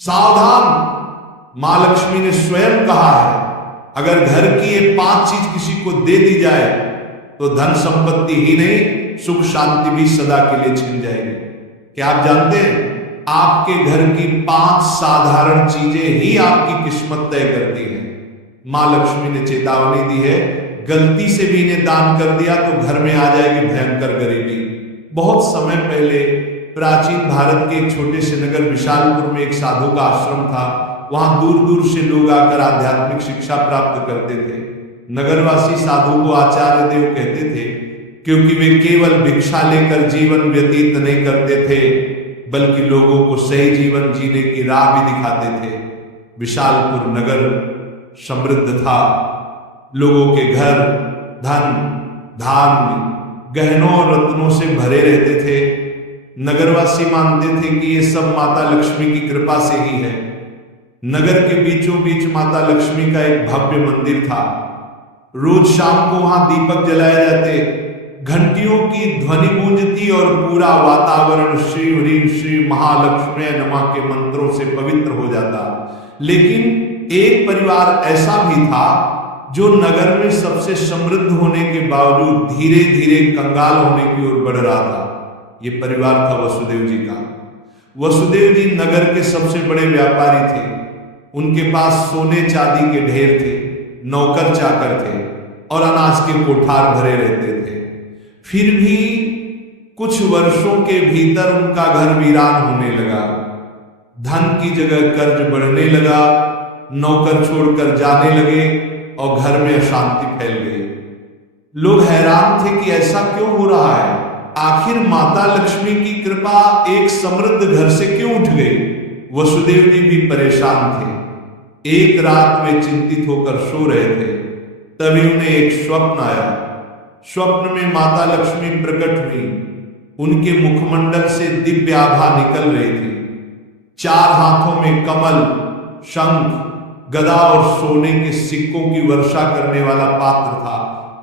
सावधान, मां लक्ष्मी ने स्वयं कहा है, अगर घर की ये 5 चीज किसी को दे दी जाए तो धन संपत्ति ही नहीं, सुख शांति भी सदा के लिए छिन जाएगी। क्या आप जानते हैं, आपके घर की 5 साधारण चीजें ही आपकी किस्मत तय करती हैं। मां लक्ष्मी ने चेतावनी दी है, गलती से भी इन्हें दान कर दिया तो घर में आ जाएगी भयंकर गरीबी। बहुत समय पहले प्राचीन भारत के एक छोटे से नगर विशालपुर में एक साधु का आश्रम था। वहां दूर दूर से लोग आकर आध्यात्मिक शिक्षा प्राप्त करते थे। नगरवासी साधु को आचार्य देव कहते थे, क्योंकि वे केवल भिक्षा लेकर जीवन व्यतीत नहीं करते थे, बल्कि लोगों को सही जीवन जीने की राह भी दिखाते थे। विशालपुर नगर समृद्ध था, लोगों के घर धन धान्य गहनों और रत्नों से भरे रहते थे। नगरवासी मानते थे कि ये सब माता लक्ष्मी की कृपा से ही है। नगर के बीचों बीच माता लक्ष्मी का एक भव्य मंदिर था। रोज शाम को वहां दीपक जलाए जाते, घंटियों की ध्वनि गूंजती और पूरा वातावरण श्री ह्रीं श्री महालक्ष्मी नमः के मंत्रों से पवित्र हो जाता। लेकिन एक परिवार ऐसा भी था जो नगर में सबसे समृद्ध होने के बावजूद धीरे धीरे कंगाल होने की ओर बढ़ रहा था। यह परिवार था वसुदेव जी का। वसुदेव जी नगर के सबसे बड़े व्यापारी थे। उनके पास सोने चांदी के ढेर थे, नौकर चाकर थे और अनाज के कोठार भरे रहते थे। फिर भी कुछ वर्षों के भीतर उनका घर वीरान होने लगा। धन की जगह कर्ज बढ़ने लगा, नौकर छोड़कर जाने लगे और घर में अशांति फैल गई। लोग हैरान थे कि ऐसा क्यों हो रहा है, आखिर माता लक्ष्मी की कृपा एक समृद्ध घर से क्यों उठ गई। वसुदेव जी भी परेशान थे। एक रात में चिंतित होकर सो रहे थे, तभी उन्हें एक स्वप्न आया। स्वप्न में माता लक्ष्मी प्रकट हुई। उनके मुखमंडल से दिव्य आभा निकल रही थी। 4 हाथों में कमल, शंख, गदा और सोने के सिक्कों की वर्षा करने वाला पात्र था।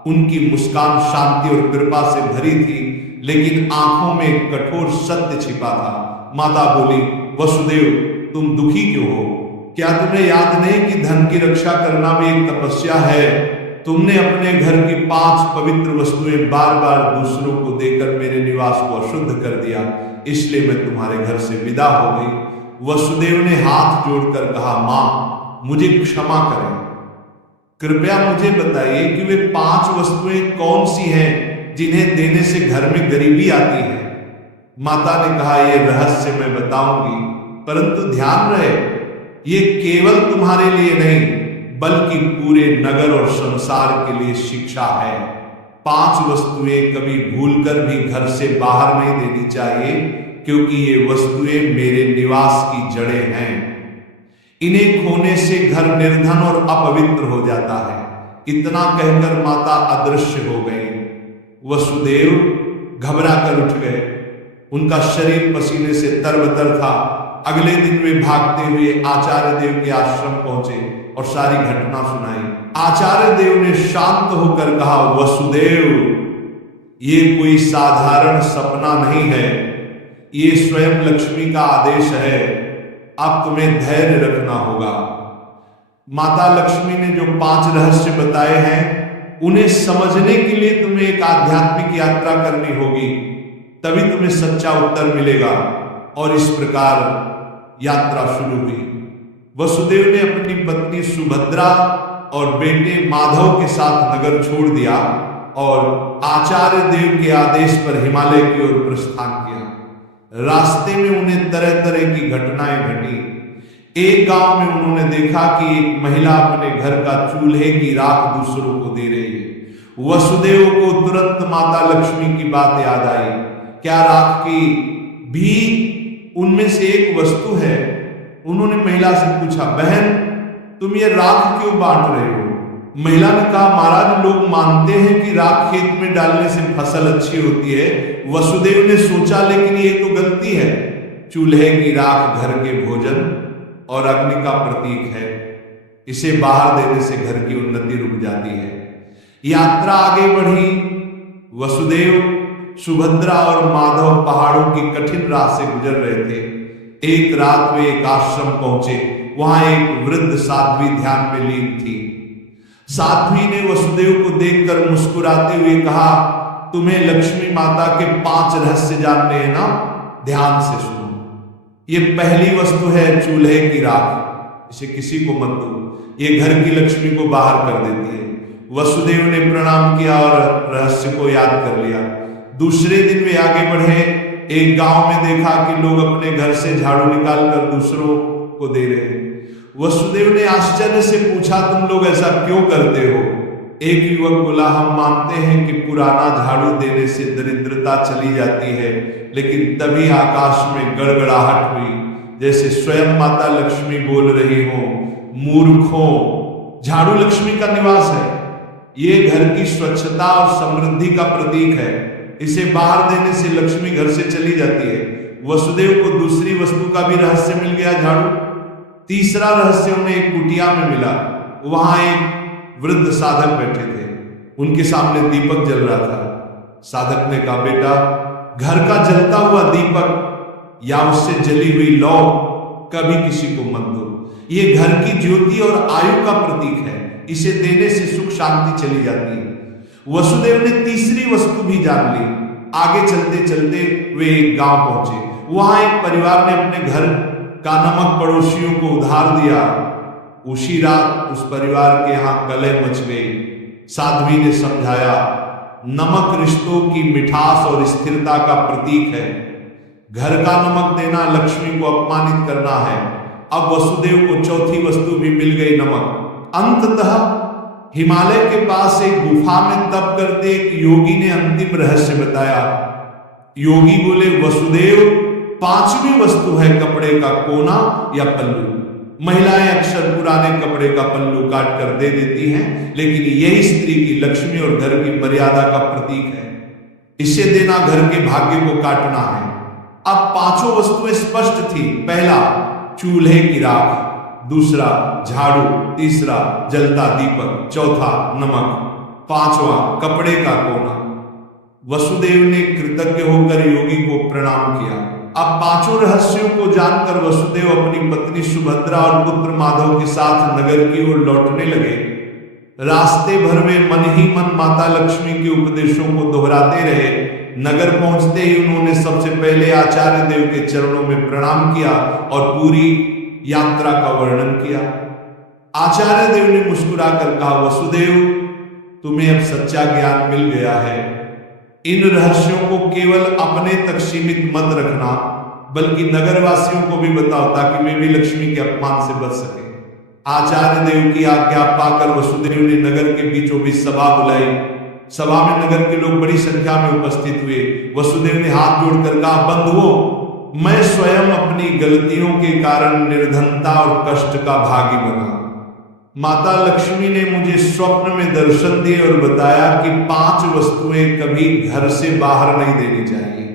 उनकी मुस्कान शांति और कृपा से भरी थी, लेकिन आंखों में कठोर सत्य छिपा था। माता बोली, वसुदेव तुम दुखी क्यों हो? क्या तुम्हें याद नहीं कि धन की रक्षा करना भी एक तपस्या है? तुमने अपने घर की 5 पवित्र वस्तुएं बार बार दूसरों को देकर मेरे निवास को अशुद्ध कर दिया, इसलिए मैं तुम्हारे घर से विदा हो गई। वसुदेव ने हाथ जोड़कर कहा, मां मुझे क्षमा करें, कृपया मुझे बताइए कि वे 5 वस्तुएं कौन सी हैं जिन्हें देने से घर में गरीबी आती है। माता ने कहा, यह रहस्य मैं बताऊंगी, परंतु ध्यान रहे ये केवल तुम्हारे लिए नहीं बल्कि पूरे नगर और संसार के लिए शिक्षा है। 5 वस्तुएं कभी भूलकर भी घर से बाहर नहीं देनी चाहिए, क्योंकि ये वस्तुएं मेरे निवास की जड़ें हैं। इन्हें खोने से घर निर्धन और अपवित्र हो जाता है। इतना कहकर माता अदृश्य हो गई। वसुदेव घबरा कर उठ गए। उनका शरीर पसीने से तरबतर था। अगले दिन वे भागते हुए आचार्य देव के आश्रम पहुंचे और सारी घटना सुनाई। आचार्य देव ने शांत होकर कहा, वसुदेव ये कोई साधारण सपना नहीं है, ये स्वयं लक्ष्मी का आदेश है। अब तुम्हें धैर्य रखना होगा। माता लक्ष्मी ने जो 5 रहस्य बताए हैं, उन्हें समझने के लिए तुम्हें एक आध्यात्मिक यात्रा करनी होगी, तभी तुम्हें सच्चा उत्तर मिलेगा। और इस प्रकार यात्रा शुरू हुई। वसुदेव ने अपनी पत्नी सुभद्रा और बेटे माधव के साथ नगर छोड़ दिया और आचार्य देव के आदेश पर हिमालय की ओर प्रस्थान किया। रास्ते में उन्हें तरह तरह की घटनाएं घटी। एक गांव में उन्होंने देखा कि एक महिला अपने घर का चूल्हे की राख दूसरों को दे रही है। वसुदेव को तुरंत माता लक्ष्मी की बात याद आई। क्या राख की भी उनमें से एक वस्तु है? उन्होंने महिला से पूछा, बहन तुम ये राख क्यों बांट रहे हो? महिला ने कहा, महाराज लोग मानते हैं कि राख खेत में डालने से फसल अच्छी होती है। वसुदेव ने सोचा, लेकिन ये तो गलती है। चूल्हे की राख घर के भोजन और अग्नि का प्रतीक है, इसे बाहर देने से घर की उन्नति रुक जाती है। यात्रा आगे बढ़ी। वसुदेव, सुभद्रा और माधव पहाड़ों की कठिन राह से गुजर रहे थे। एक रात वे एक आश्रम पहुंचे। वहां एक वृद्ध साध्वी ध्यान में लीन थी। साध्वी ने वसुदेव को देखकर मुस्कुराते हुए कहा, तुम्हें लक्ष्मी माता के 5 रहस्य जानने हैं ना? ध्यान से सुनो। ये पहली वस्तु है चूल्हे की राख, इसे किसी को मत दो, ये घर की लक्ष्मी को बाहर कर देती है। वसुदेव ने प्रणाम किया और रहस्य को याद कर लिया। दूसरे दिन वे आगे बढ़े। एक गांव में देखा कि लोग अपने घर से झाड़ू निकालकर दूसरों को दे रहे हैं। वसुदेव ने आश्चर्य से पूछा, तुम लोग ऐसा क्यों करते हो? एक युवक बोला, हम मानते हैं कि पुराना झाड़ू देने से दरिद्रता चली जाती है। लेकिन तभी आकाश में गड़गड़ाहट हुई, जैसे स्वयं माता लक्ष्मी बोल रही हो, मूर्खों, झाड़ू लक्ष्मी का निवास है। ये घर की स्वच्छता और समृद्धि का प्रतीक है। इसे बाहर देने से लक्ष्मी घर से चली जाती है। वसुदेव को दूसरी वस्तु का भी रहस्य मिल गया, झाड़ू। तीसरा रहस्य उन्हें एक कुटिया में मिला। वहां एक वृद्ध साधक बैठे थे। उनके सामने दीपक जल रहा था। साधक ने कहा, बेटा, घर का जलता हुआ दीपक या उससे जली हुई लौ कभी किसी को मत दो। ये घर की ज्योति और आयु का प्रतीक है। इसे देने से सुख शांति चली जाती है। वसुदेव ने तीसरी वस्तु भी जान ली। आगे चलते चलते वे एक गांव पहुंचे। वहां एक परिवार ने अपने घर का नमक पड़ोसियों को उधार दिया। उसी रात उस परिवार के यहां कलह मच गई। साध्वी ने समझाया, नमक रिश्तों की मिठास और स्थिरता का प्रतीक है। घर का नमक देना लक्ष्मी को अपमानित करना है। अब वसुदेव को चौथी वस्तु भी मिल गई, नमक। अंततः हिमालय के पास एक गुफा में तप करते एक योगी ने अंतिम रहस्य बताया। योगी बोले, वसुदेव, 5वीं वस्तु है कपड़े का कोना या पल्लू। महिलाएं अक्सर पुराने कपड़े का पल्लू काट कर दे देती हैं, लेकिन यही स्त्री की लक्ष्मी और घर की मर्यादा का प्रतीक है। इसे देना घर के भाग्य को काटना है। अब 5 वस्तुएं स्पष्ट थी। पहला, चूल्हे की राख। दूसरा, झाड़ू। तीसरा, जलता दीपक। चौथा, नमक। 5वां, कपड़े का कोना। वसुदेव ने कृतज्ञ होकर योगी को प्रणाम किया। अब 5 रहस्यों को जानकर वसुदेव अपनी पत्नी सुभद्रा और पुत्र माधव के साथ नगर की ओर लौटने लगे। रास्ते भर में मन ही मन माता लक्ष्मी के उपदेशों को दोहराते रहे। नगर पहुंचते ही उन्होंने सबसे पहले आचार्य देव के चरणों में प्रणाम किया और पूरी यात्रा का वर्णन किया। आचार्य देव ने मुस्कुराकर कहा, वसुदेव, तुम्हें अब सच्चा ज्ञान मिल गया है। इन रहस्यों को केवल अपने तक सीमित मत रखना, बल्कि नगरवासियों को भी बताओ, ताकि वे भी लक्ष्मी के अपमान से बच सके। आचार्य देव की आज्ञा पाकर वसुदेव ने नगर के बीचों बीच सभा बुलाई। सभा में नगर के लोग बड़ी संख्या में उपस्थित हुए। वसुदेव ने हाथ जोड़कर कहा, बंधुओं, मैं स्वयं अपनी गलतियों के कारण निर्धनता और कष्ट का भागी बना। माता लक्ष्मी ने मुझे स्वप्न में दर्शन दिए और बताया कि 5 वस्तुएं कभी घर से बाहर नहीं देनी चाहिए।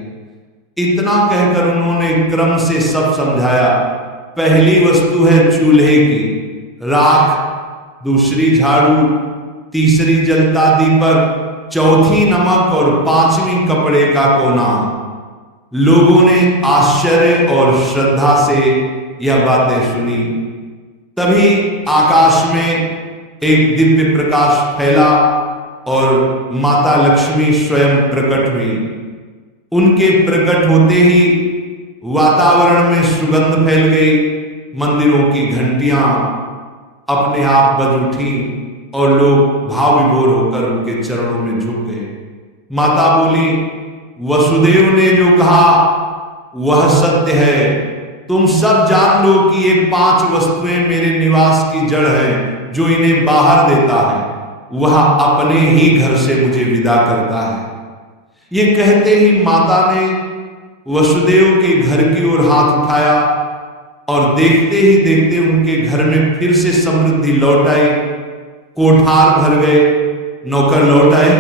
इतना कहकर उन्होंने क्रम से सब समझाया। पहली वस्तु है चूल्हे की राख, दूसरी झाड़ू, तीसरी जलता दीपक, चौथी नमक और 5वीं कपड़े का कोना। लोगों ने आश्चर्य और श्रद्धा से यह बातें सुनी। तभी आकाश में एक दिव्य प्रकाश फैला और माता लक्ष्मी स्वयं प्रकट हुई। उनके प्रकट होते ही वातावरण में सुगंध फैल गई। मंदिरों की घंटियां अपने आप बज उठी और लोग भाव विभोर होकर उनके चरणों में झुक गए। माता बोली, वसुदेव ने जो कहा वह सत्य है। तुम सब जान लो कि ये 5 वस्तुएं मेरे निवास की जड़ है। जो इन्हें बाहर देता है वह अपने ही घर से मुझे विदा करता है। ये कहते ही माता ने वसुदेव के घर की ओर हाथ उठाया और देखते ही देखते उनके घर में फिर से समृद्धि लौट आई। कोठार भर गए, नौकर लौट आए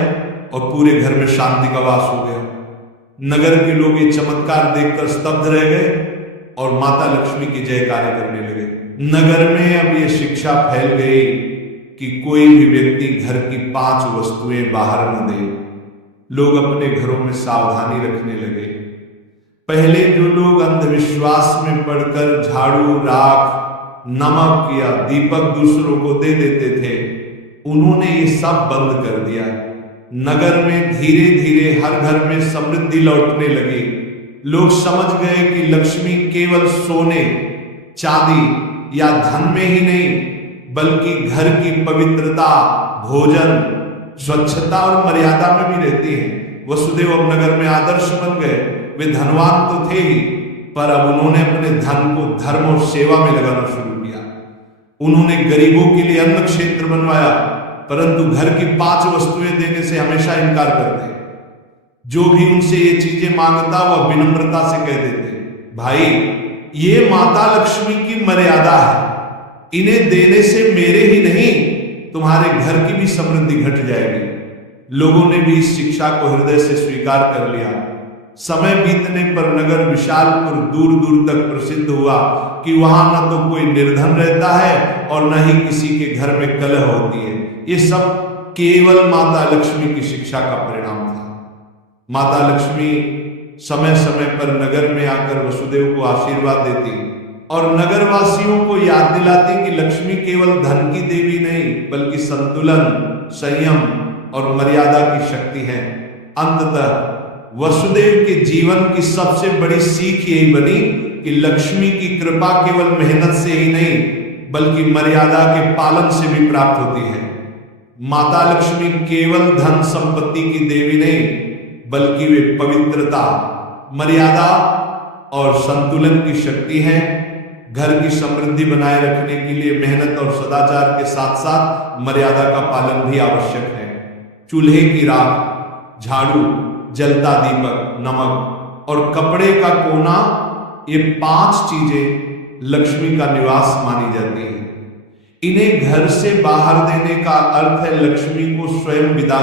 और पूरे घर में शांति का वास हो गया। नगर के लोग ये चमत्कार देखकर स्तब्ध रह गए और माता लक्ष्मी की जयकारे करने लगे। नगर में अब ये शिक्षा फैल गई कि कोई भी व्यक्ति घर की 5 वस्तुएं बाहर न दे। लोग अपने घरों में सावधानी रखने लगे। पहले जो लोग अंधविश्वास में पड़कर झाड़ू, राख, नमक या दीपक दूसरों को दे देते थे, उन्होंने ये सब बंद कर दिया। नगर में धीरे धीरे हर घर में समृद्धि लौटने लगी। लोग समझ गए कि लक्ष्मी केवल सोने, चांदी या धन में ही नहीं, बल्कि घर की पवित्रता, भोजन, स्वच्छता और मर्यादा में भी रहती है। वसुदेव अब नगर में आदर्श बन गए। वे धनवान तो थे ही, पर अब उन्होंने अपने धन को धर्म और सेवा में लगाना शुरू किया। उन्होंने गरीबों के लिए अन्न क्षेत्र बनवाया, परंतु घर की 5 वस्तुएं देने से हमेशा इनकार करते। जो भी उनसे ये चीजें मांगता वह विनम्रता से कह देते, भाई ये माता लक्ष्मी की मर्यादा है, इन्हें देने से मेरे ही नहीं तुम्हारे घर की भी समृद्धि घट जाएगी। लोगों ने भी इस शिक्षा को हृदय से स्वीकार कर लिया। समय बीतने पर नगर विशालपुर दूर दूर तक प्रसिद्ध हुआ कि वहां न तो कोई निर्धन रहता है और न ही किसी के घर में कलह होती है। ये सब केवल माता लक्ष्मी की शिक्षा का परिणाम था। माता लक्ष्मी समय समय पर नगर में आकर वसुदेव को आशीर्वाद देती और नगरवासियों को याद दिलाती कि लक्ष्मी केवल धन की देवी नहीं, बल्कि संतुलन, संयम और मर्यादा की शक्ति है। अंततः वसुदेव के जीवन की सबसे बड़ी सीख यही बनी कि लक्ष्मी की कृपा केवल मेहनत से ही नहीं, बल्कि मर्यादा के पालन से भी प्राप्त होती है। माता लक्ष्मी केवल धन संपत्ति की देवी नहीं, बल्कि वे पवित्रता, मर्यादा और संतुलन की शक्ति है। घर की समृद्धि बनाए रखने के लिए मेहनत और सदाचार के साथ साथ मर्यादा का पालन भी आवश्यक है। चूल्हे की राख, झाड़ू, जलता दीपक, नमक और कपड़े का कोना, ये 5 चीजें लक्ष्मी का निवास मानी जाती है। इन्हें घर से बाहर देने का अर्थ है लक्ष्मी को स्वयं विदा